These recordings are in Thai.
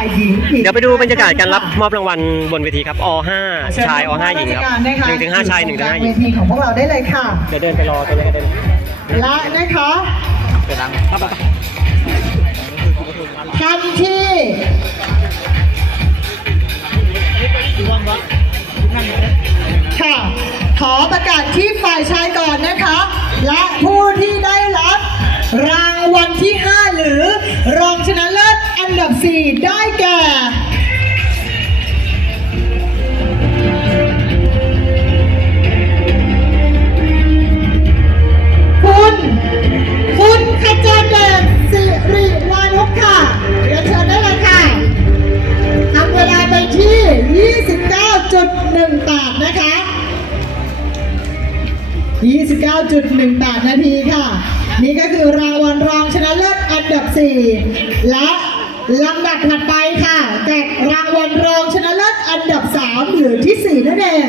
ฝ่ายหญิงอีกเดี๋ยวไปดูบรรยากาศการรับมอบรางวัลบนเวทีครับอ5ชายอ5หญิงครับ1ถึง5ชาย1ถึง5หเวญิงทีของพวกเราได้เลยค่ะ เดี๋ยวเดินไปรอตัวนี้กันเดินและนะคะไปดังครับทันที่ค่ะ ขอประกาศที่ฝ่ายชายก่อนนะคะ และผู้ที่ได้รับ รางวัลที่ 5 หรือรองชนะเลิศอัน ดับ 4 ได้แก่คุณคุณขจรเดชสิริวานุกค่ะเรียนเชิญได้เลยค่ะทำเวลาไปที่29.18 นะคะ 29.18 นาทีค่ะ นี่ก็คือรางวัลรองชนะเลิศอันดับ 4 และ ลำดับถัดไปค่ะกับรางวัลรองชนะเลิศอันดับ 3 หรือที่ 4 นั่นเอง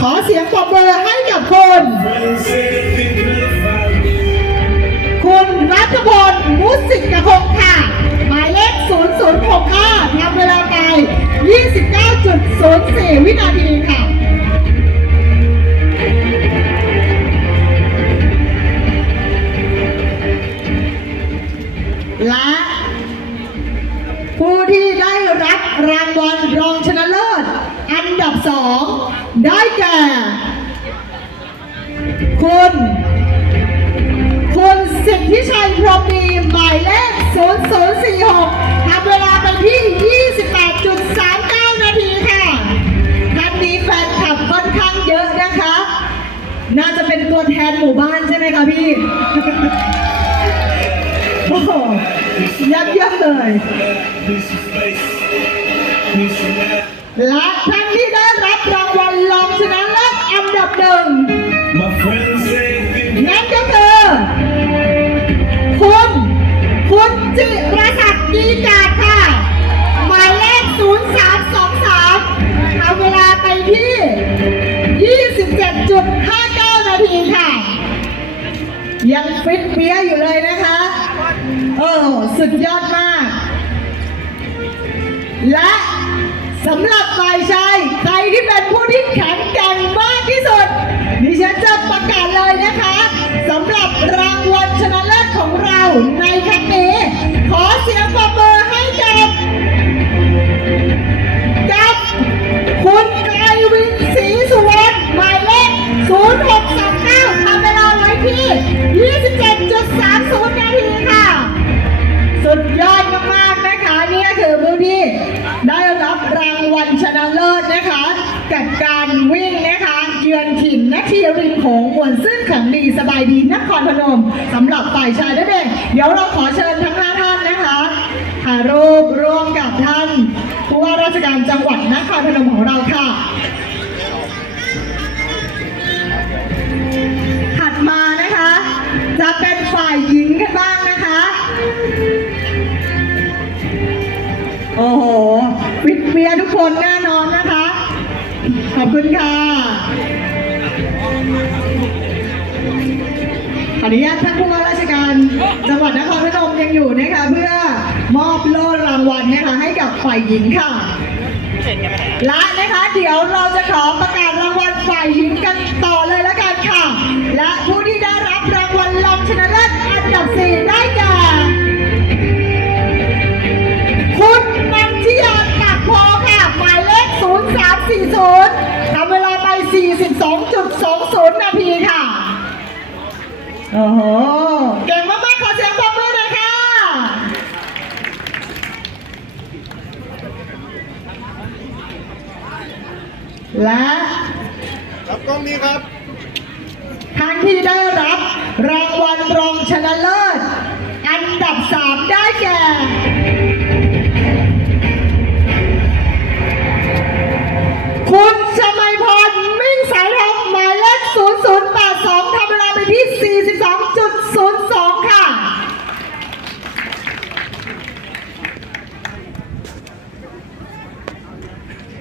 ขอเสียงปรบมือให้กับคุณคุณรัฐพลมุสิกพงศ์ค่ะ หมายเลข 0065ทำเวลาไป 29.04 วินาทีค่ะ และท่านที่ได้รับรางวัลรองชนะเลิศอันดับหนึ่ง My friends say think นั่นก็คือคุณคุณจิรศักดิ์ดีกาดค่ะหมายเลข 0323ทำเวลาไปที่ 27.59 นาทีค่ะ ยังฟิตเปี้ยอยู่เลยนะคะโอ้สุดยอดมาก และ สำหรับฝ่ายชายใครที่เป็นผู้ที่แข็งแกร่งมากที่สุดดิฉันจะประกาศเลยนะคะสำหรับรางวัลชนะเลิศของเราในครั้งนี้ ซื่นขังดีสบายดีนครพนมสำหรับฝ่ายชายนั่นเองเดี๋ยวเราขอเชิญทั้งห้าท่านนะคะถ่ายรูปร่วมกับท่านผู้ว่าราชการจังหวัดนครพนมของเราค่ะถัดมานะคะ จะเป็นฝ่ายหญิงกันบ้างนะคะ โอ้โหฟิตเปียทุกคนแน่นอนนะคะ ขอบคุณค่ะ ออนุญาตท่านผู้ว่าราชการจังหวัดนครพนมยังอยู่นะคะเพื่อมอบโล่รางวัลนะคะให้กับฝ่ายหญิงค่ะ และนะคะเดี๋ยวเราจะขอประกาศรางวัลฝ่ายหญิงกันต่อเลยละกันค่ะ และผู้ที่ได้รับรางวัลรองชนะเลิศอันดับสี่ได้แก่คุณนันทิยาตักโพค่ะหมายเลข 0340ทำเวลาไป 42.20 นาทีค่ะ โอ้โห เก่งมากๆ ขอเสียงปรบมือหน่อยค่ะ และครับกล้องนี้ครับท่านที่ได้รับ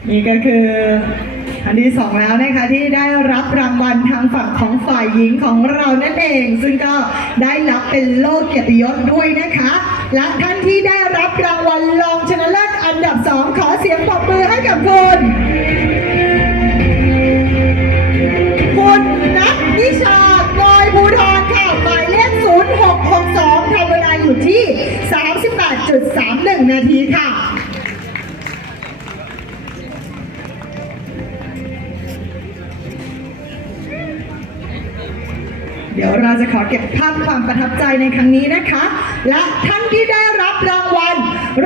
นี่ก็คืออันที่สองแล้วนะคะที่ได้รับรางวัลทางฝั่งของฝ่ายหญิงของเรานั่นเอง ซึ่งก็ได้รับเป็นโล่เกียรติยศด้วยนะคะ และท่านที่ได้รับรางวัลรองชนะเลิศอันดับสองขอเสียงปรบมือให้กับคุณคุณ จะขอเก็บภาพความประทับใจในครั้งนี้นะคะ และท่านที่ได้รับรางวัล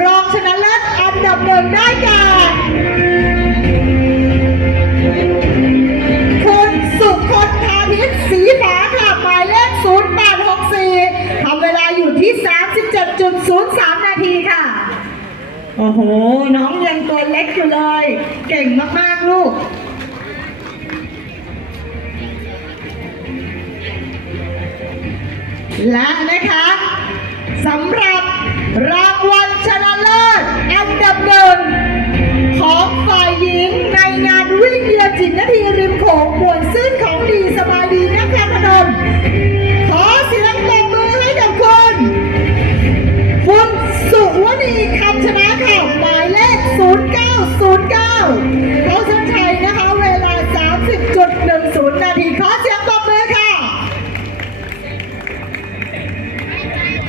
รองชนะเลิศอันดับหนึ่งได้แก่คุณสุคนธาทิตย์ศรีฝาค่ะหมายเลข 0864ทำเวลาอยู่ที่ 37.03 นาทีค่ะ โอ้โห น้องยังตัวเล็กอยู่เลย เก่งมาก ๆ ลูก และนะคะสำหรับรางวัลชนะเลิศอันดับหนึ่งของฝ่ายหญิงในงานวิ่งเยือจิตนาทีริมโขง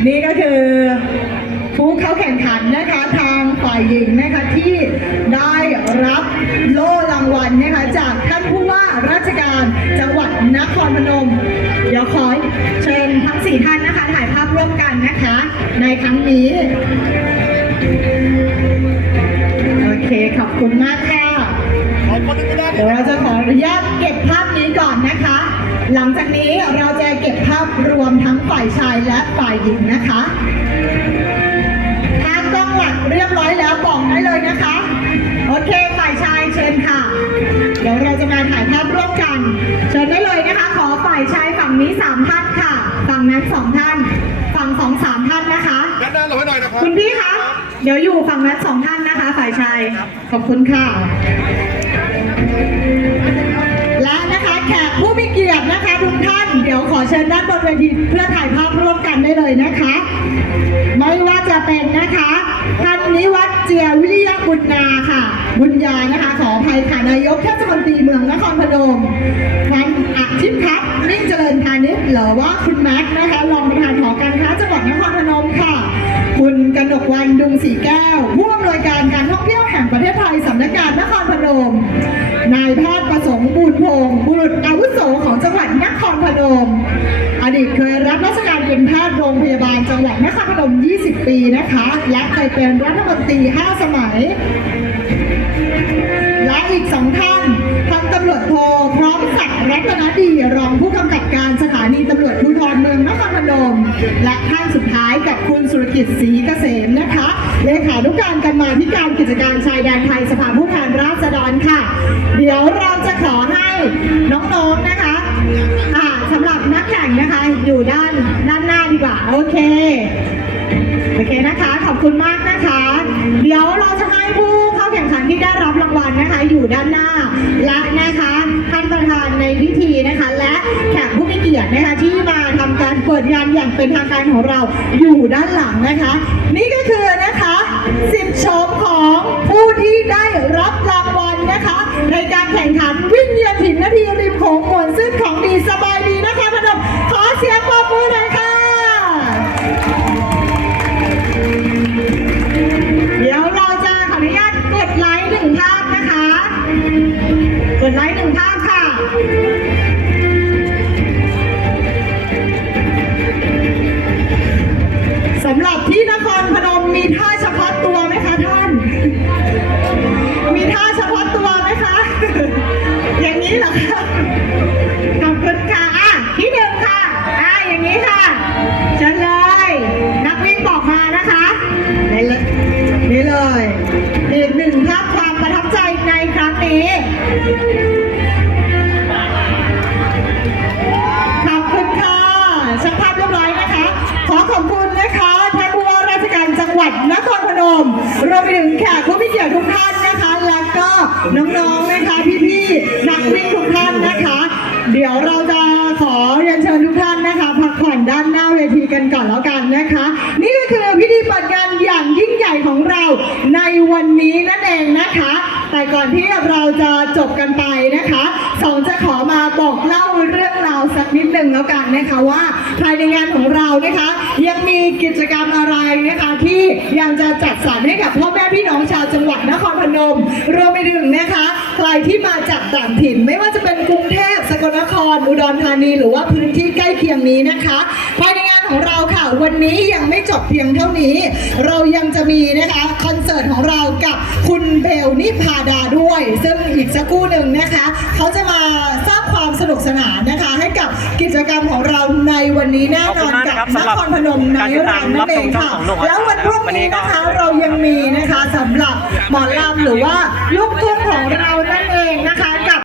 นี่ก็คือผู้เข้าแข่งขันนะคะทางฝ่ายหญิงนะคะที่ได้รับโล่รางวัลนะคะจากท่านผู้ว่าราชการจังหวัดนครพนม เดี๋ยวขอเชิญทั้งสี่ท่านนะคะถ่ายภาพร่วมกันนะคะ ในครั้งนี้ โอเค ขอบคุณมากค่ะ หลังจากนี้เราจะเก็บภาพรวมทั้งฝ่ายชายและฝ่ายหญิงนะคะถ้ากล้องหลักเรียบร้อยแล้วบอกได้เลยนะคะ โอเคฝ่ายชายเชิญค่ะ เดี๋ยวเราจะมาถ่ายภาพร่วมกัน เชิญได้เลยนะคะ ขอฝ่ายชายฝั่งนี้สามท่านค่ะ ฝั่งนั้นสองท่าน ฝั่งสองสามท่านนะคะด้านหน้าเราให้หน่อยนะครับคุณพี่คะเดี๋ยวอยู่ฝั่งนั้นสองท่านนะคะ ฝ่ายชายขอบคุณค่ะและนะคะแขกผู้มี ทุกท่าน เดี๋ยวขอเชิญด้านบนเวทีเพื่อถ่ายภาพร่วมกันได้เลยนะคะ ไม่ว่าจะเป็นนะคะท่านนิวัฒน์เจียวิริยบุญนาค่ะ บุญญานะคะ ขออภัยค่ะนายกเทศมนตรีเมืองนครพนมท่านอาทิตย์พัฒน์มิ่งเจริญพาณิชย์หรือว่าคุณแม็กนะคะรองประธานหอการค้าจังหวัดนครพนมค่ะ คุณกนกวันดุงสีแก้วผู้อำนวยการการท่องเที่ยวแห่งประเทศไทยสำนักงานนครพนม นครพนม 20 ปีนะคะ และเคยเป็นรัฐมนตรี 5 สมัย และอีกสองท่านพันตำรวจโทพร้อมศักดิ์รัตนดีรองผู้กำกับการสถานีตำรวจภูธรเมืองนครพนม และท่านสุดท้ายกับคุณสุรกิจศรีเกษมนะคะ เลขานุการกันมาที่การกิจการชายแดนไทยสภาผู้แทนราษฎรค่ะ เดี๋ยวเราจะขอให้น้องๆนะคะ แข่งนะคะ อยู่ด้านด้านหน้าดีกว่า โอเค โอเคนะคะ ขอบคุณมากนะคะ เดี๋ยวเราจะให้ผู้เข้าแข่งขันที่ได้รับรางวัลนะคะ อยู่ด้านหน้า และนะคะท่านประธานในพิธีนะคะ และแขกผู้มีเกียรตินะคะที่มาทำการเปิดงานอย่างเป็นทางการของเราอยู่ด้านหลังนะคะ นี่ก็คือนะคะสิบโฉมของผู้ที่ได้รับรางวัลนะคะ ในการแข่งขันวิ่งเยือนถิ่นนาทีริมโขงมวลซึ่งของ เสียทุกท่านนะคะ แล้วก็น้องๆนะคะพี่ๆนักวิ่งทุกท่านนะคะ เดี๋ยวเราจะขอเรียนเชิญทุกท่านนะคะ พักผ่อนด้านหน้าเวทีกันก่อนแล้วกันนะคะ นี่ก็คือพิธีเปิดงานอย่างยิ่งใหญ่ของเราในวันนี้นั่นเองนะคะ แต่ก่อนที่เราจะจบกันไปนะคะ แล้วกันนะคะว่าภายในงานของเรานะคะ ยังมีกิจกรรมอะไรนะคะที่ยังจะจัดสรรให้กับพ่อแม่พี่น้องชาวจังหวัดนครพนมรวมไปถึงนะคะใครที่มาจากต่างถิ่น ไม่ว่าจะเป็นกรุงเทพสกลนคร อุดรธานี หรือว่าพื้นที่ใกล้เคียงนี้นะคะภายในงานของเราค่ะ วันนี้ยังไม่จบเพียงเท่านี้ เรายังจะมีนะคะคอนเสิร์ตของเรากับคุณเบลนิพาดาด้วย ซึ่งอีกสักครู่หนึ่งนะคะ เขาจะมาสร้าง ความสนุกสนานนะคะ ให้กับกิจกรรมของเราในวันนี้แน่นอนขอบคุณมากกับนะครับนสำหรับครพนมในการติดตามรันนั่นเองค่ะรับชมช่องของหนุ่มแล้ววันพรุ่งวันนี้นี้ก็นะคะเรายังมีนะคะสำหรับหมอลำหรือว่าลูกทุ่งของเรานั่นเองนะคะกับ